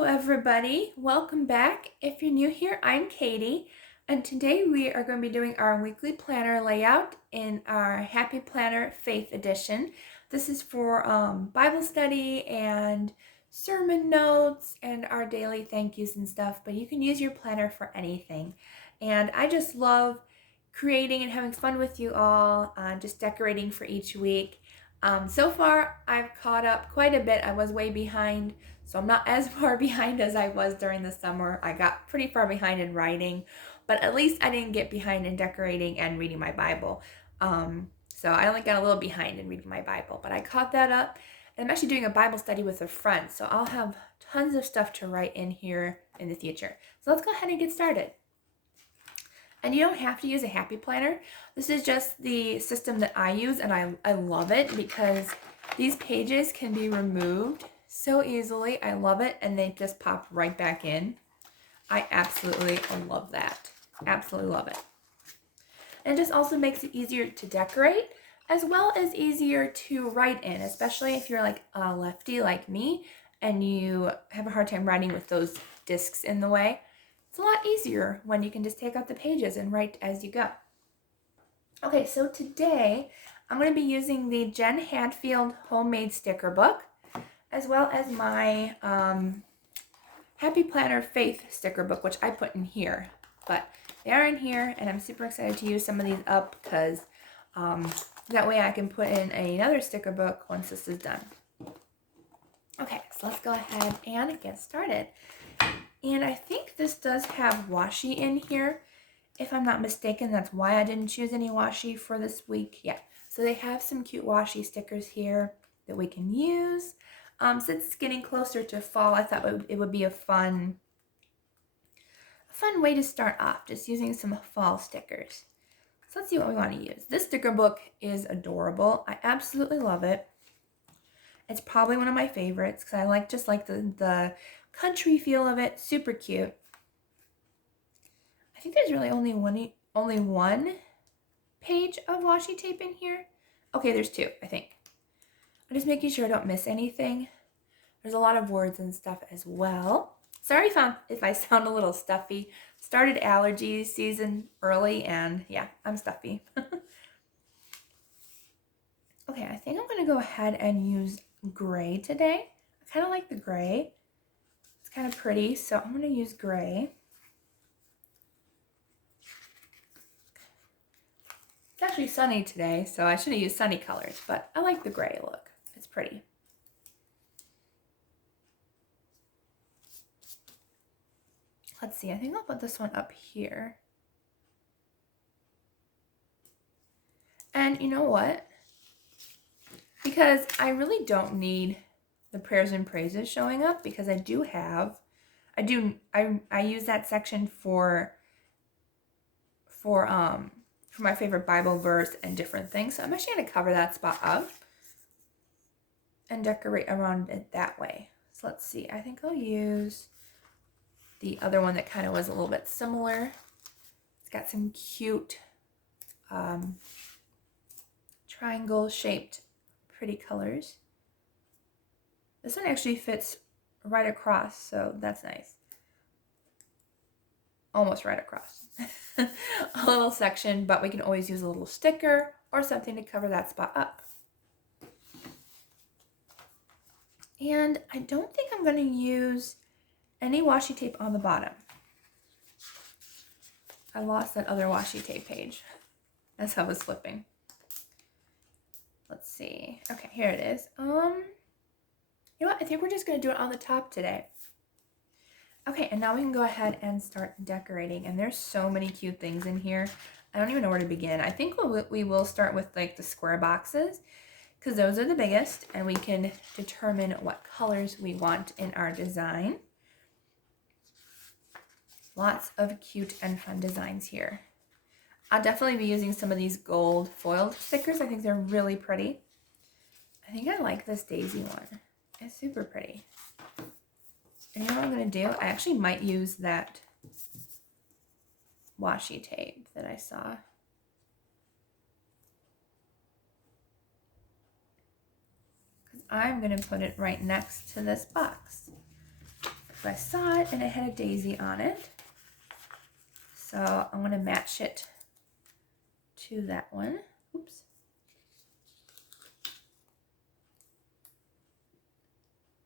Hello everybody, welcome back. If you're new here, I'm Katie, and today we are going to be doing our weekly planner layout in our Happy Planner Faith Edition. This is for Bible study and sermon notes and our daily thank yous and stuff, but you can use your planner for anything. And I just love creating and having fun with you all, just decorating for each week. So far, I've caught up quite a bit. I was way behind, so I'm not as far behind as I was during the summer. I got pretty far behind in writing, but at least I didn't get behind in decorating and reading my Bible. So I only got a little behind in reading my Bible, but I caught that up. And I'm actually doing a Bible study with a friend, so I'll have tons of stuff to write in here in the future. So let's go ahead and get started. And you don't have to use a Happy Planner. This is just the system that I use, and I love it because these pages can be removed so easily. I love it, and they just pop right back in. I absolutely love that. Absolutely love it. And it just also makes it easier to decorate, as well as easier to write in, especially if you're like a lefty like me, and you have a hard time writing with those discs in the way. It's a lot easier when you can just take out the pages and write as you go. Okay, so today I'm going to be using the Jen Hadfield homemade sticker book, as well as my Happy Planner Faith sticker book, which I put in here. But they are in here, and I'm super excited to use some of these up because that way I can put in another sticker book once this is done. Okay, so let's go ahead and get started. And I think this does have washi in here. If I'm not mistaken, that's why I didn't choose any washi for this week. Yeah, so they have some cute washi stickers here that we can use. Since it's getting closer to fall, I thought it would be a fun way to start off, just using some fall stickers. So let's see what we want to use. This sticker book is adorable. I absolutely love it. It's probably one of my favorites because I like the country feel of it. Super cute. I think there's really only one page of washi tape in here. Okay, there's two, I think. I'm just making sure I don't miss anything. There's a lot of words and stuff as well. Sorry if I sound a little stuffy. Started allergy season early, and yeah, I'm stuffy. Okay, I think I'm going to go ahead and use gray today. I kind of like the gray. It's kind of pretty, so I'm going to use gray. It's actually sunny today, so I should have used sunny colors, but I like the gray look. It's pretty. Let's see, I think I'll put this one up here. And you know what? Because I really don't need the prayers and praises showing up, because I use that section for my favorite Bible verse and different things. So I'm actually going to cover that spot up and decorate around it that way. So let's see. I think I'll use the other one that kind of was a little bit similar. It's got some cute triangle-shaped pretty colors. This one actually fits right across, so that's nice. Almost right across. A little section, but we can always use a little sticker or something to cover that spot up. And I don't think I'm going to use any washi tape on the bottom. I lost that other washi tape page as I was flipping. Let's see. Okay, here it is. You know what? I think we're just going to do it on the top today. Okay, and now we can go ahead and start decorating. And there's so many cute things in here. I don't even know where to begin. I think we will start with like the square boxes, because those are the biggest, and we can determine what colors we want in our design. Lots of cute and fun designs here. I'll definitely be using some of these gold foiled stickers. I think they're really pretty. I think I like this daisy one. It's super pretty. And you know what I'm going to do? I actually might use that washi tape that I saw. Because I'm going to put it right next to this box. So I saw it and it had a daisy on it. So I'm going to match it to that one. Oops.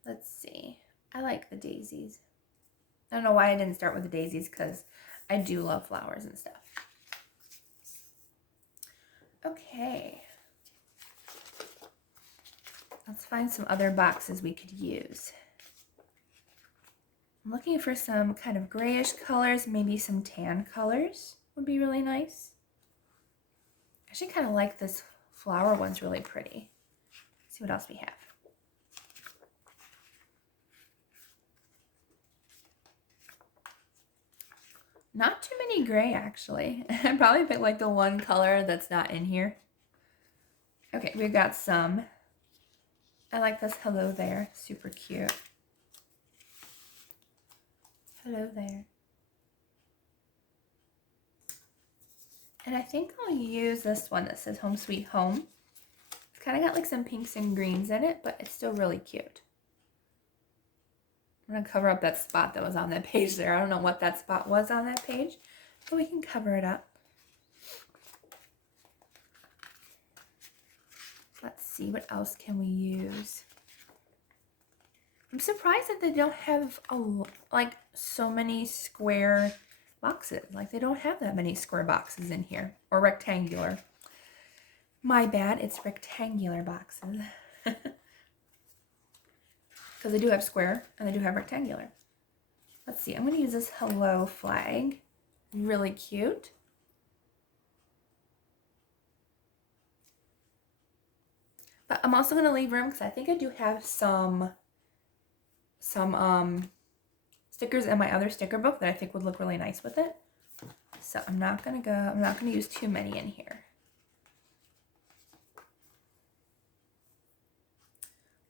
Let's see. I like the daisies. I don't know why I didn't start with the daisies because I do love flowers and stuff. Okay. Let's find some other boxes we could use. I'm looking for some kind of grayish colors, maybe some tan colors would be really nice. I actually kind of like this flower one's really pretty. Let's see what else we have. Not too many gray, actually. I probably picked like the one color that's not in here. Okay, we've got some. I like this hello there. Super cute. Hello there. And I think I'll use this one that says Home Sweet Home. It's kind of got like some pinks and greens in it, but it's still really cute. I'm going to cover up that spot that was on that page there. I don't know what that spot was on that page, but we can cover it up. Let's see, what else can we use? I'm surprised that they don't have like so many square boxes. Like they don't have that many square boxes in here, or rectangular. My bad, it's rectangular boxes. Because they do have square and they do have rectangular. Let's see, I'm going to use this hello flag. Really cute. But I'm also going to leave room because I think I do have some stickers in my other sticker book that I think would look really nice with it. So I'm not going to use too many in here.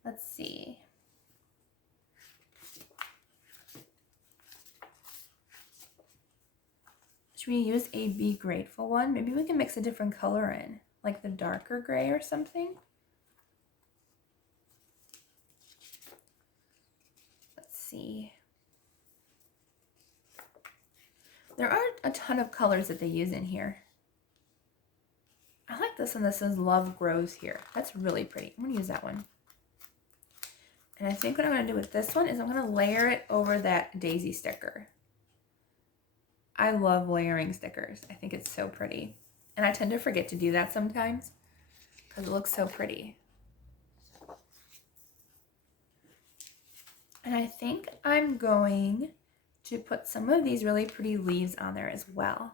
Let's see. Should we use a Be Grateful one? Maybe we can mix a different color in, like the darker gray or something. Let's see. There aren't a ton of colors that they use in here. I like this one that says Love Grows Here. That's really pretty. I'm going to use that one. And I think what I'm going to do with this one is I'm going to layer it over that daisy sticker. I love layering stickers. I think it's so pretty. And I tend to forget to do that sometimes because it looks so pretty. And I think I'm going to put some of these really pretty leaves on there as well.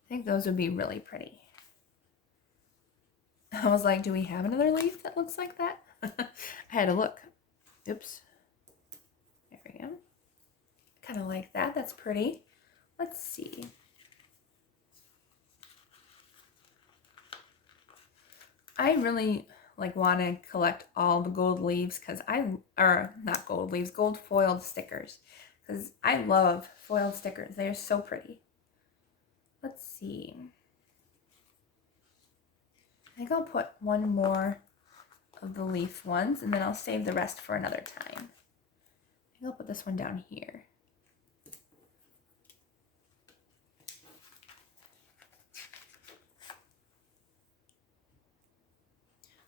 I think those would be really pretty. I was like, do we have another leaf that looks like that? I had to look. Oops. There we go. Kind of like that. That's pretty. Let's see. I really want to collect all the gold leaves because not gold leaves, gold foiled stickers because I love foiled stickers. They are so pretty. Let's see. I think I'll put one more of the leaf ones and then I'll save the rest for another time. I think I'll put this one down here.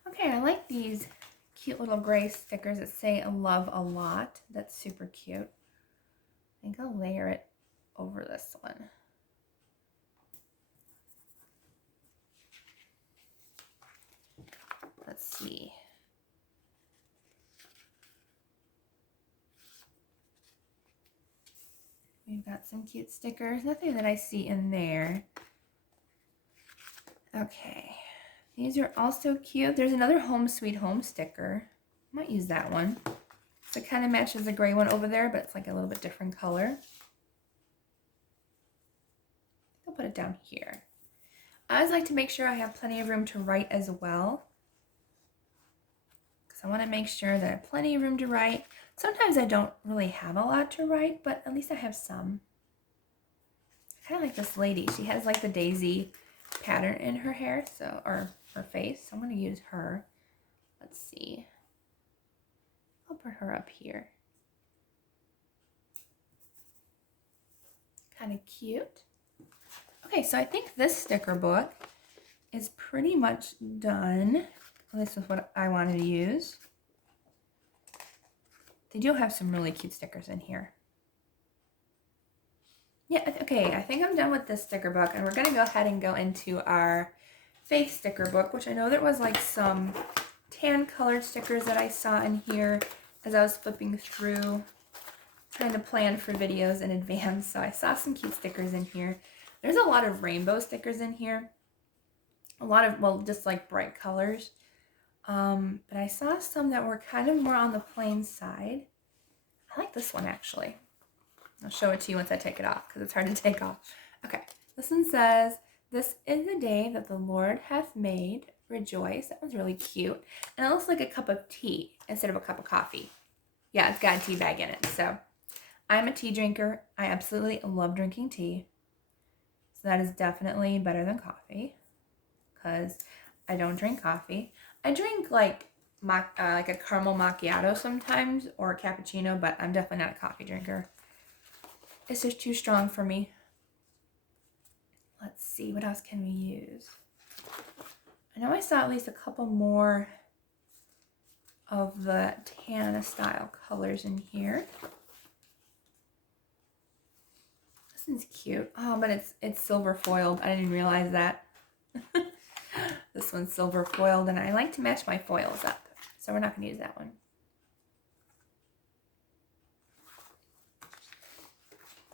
Okay, I like these cute little gray stickers that say love a lot. That's super cute. I think I'll layer it over this one. Let's see. We've got some cute stickers. Nothing that I see in there. Okay. These are also cute. There's another Home Sweet Home sticker. I might use that one. So it kind of matches the gray one over there, but it's like a little bit different color. I'll put it down here. I always like to make sure I have plenty of room to write as well. I want to make sure that I have plenty of room to write. Sometimes I don't really have a lot to write, but at least I have some. I kind of like this lady. She has like the daisy pattern in her hair, or her face. So I'm going to use her. Let's see. I'll put her up here. Kind of cute. Okay, so I think this sticker book is pretty much done. This is what I wanted to use. They do have some really cute stickers in here. Yeah, okay, I think I'm done with this sticker book, and we're going to go ahead and go into our Faith sticker book, which I know there was like some tan colored stickers that I saw in here as I was flipping through, trying to plan for videos in advance. So I saw some cute stickers in here. There's a lot of rainbow stickers in here. A lot of, well, just like bright colors. But I saw some that were kind of more on the plain side. I like this one actually. I'll show it to you once I take it off because it's hard to take off. Okay, this one says, "This is the day that the Lord hath made. Rejoice." That one's really cute. And it looks like a cup of tea instead of a cup of coffee. Yeah, it's got a tea bag in it. So I'm a tea drinker. I absolutely love drinking tea. So that is definitely better than coffee because I don't drink coffee. I drink like a caramel macchiato sometimes or a cappuccino, but I'm definitely not a coffee drinker. It's just too strong for me. Let's see, what else can we use? I know I saw at least a couple more of the tan style colors in here. This one's cute. Oh, but it's silver foiled. I didn't realize that. This one's silver foiled, and I like to match my foils up, so we're not going to use that one.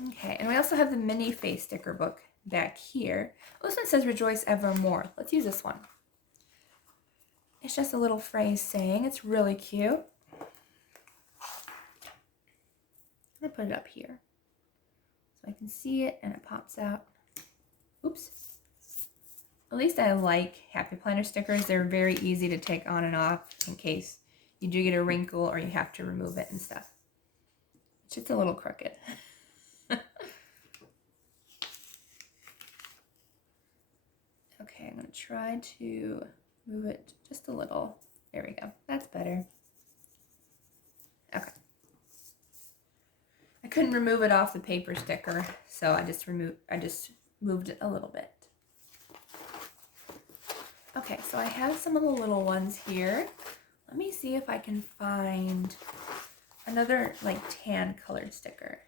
Okay, and we also have the mini face sticker book back here. This one says "Rejoice evermore." Let's use this one. It's just a little phrase saying. It's really cute. I'm going to put it up here so I can see it and it pops out. Oops. At least I like Happy Planner stickers. They're very easy to take on and off in case you do get a wrinkle or you have to remove it and stuff. It's just a little crooked. Okay, I'm going to try to move it just a little. There we go. That's better. Okay. I couldn't remove it off the paper sticker, so I just moved it a little bit. Okay, so I have some of the little ones here. Let me see if I can find another like tan colored sticker.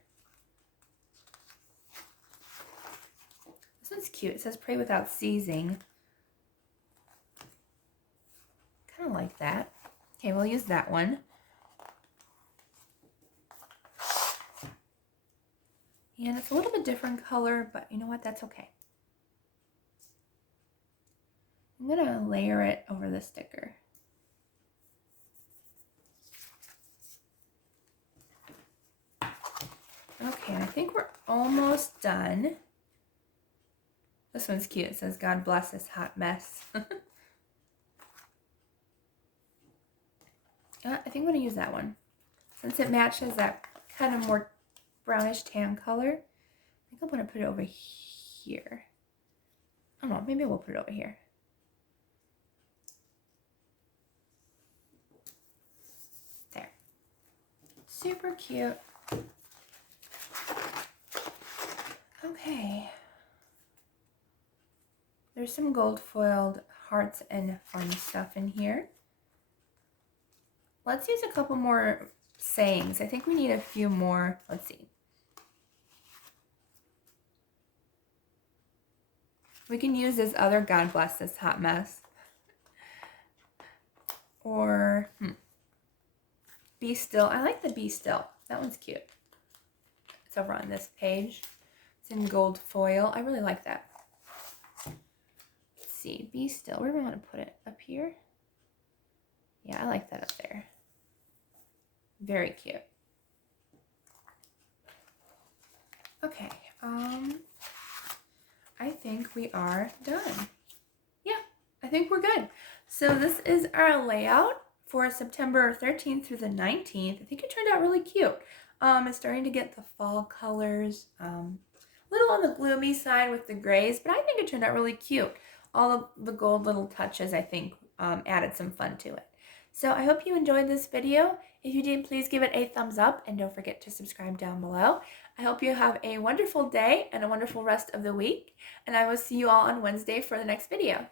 This one's cute. It says "Pray without ceasing." Kind of like that. Okay, we'll use that one. And it's a little bit different color, but you know what? That's okay. I'm going to layer it over the sticker. Okay, I think we're almost done. This one's cute. It says "God bless this hot mess." I think I'm going to use that one. Since it matches that kind of more brownish tan color, I think I'm going to put it over here. I don't know, maybe we'll put it over here. There. Super cute. Okay. There's some gold foiled hearts and fun stuff in here. Let's use a couple more sayings. I think we need a few more. Let's see. We can use this other "God bless this hot mess." Or, "Be still." I like the "Be still." That one's cute. It's over on this page. It's in gold foil. I really like that. Let's see. "Be still." Where do we want to put it? Up here? Yeah, I like that up there. Very cute. Okay. I think we are done. Yeah, I think we're good. So this is our layout for September 13th through the 19th. I think it turned out really cute. It's starting to get the fall colors. A little on the gloomy side with the grays, but I think it turned out really cute. All of the gold little touches, I think, added some fun to it. So I hope you enjoyed this video. If you did, please give it a thumbs up and don't forget to subscribe down below. I hope you have a wonderful day and a wonderful rest of the week, and I will see you all on Wednesday for the next video.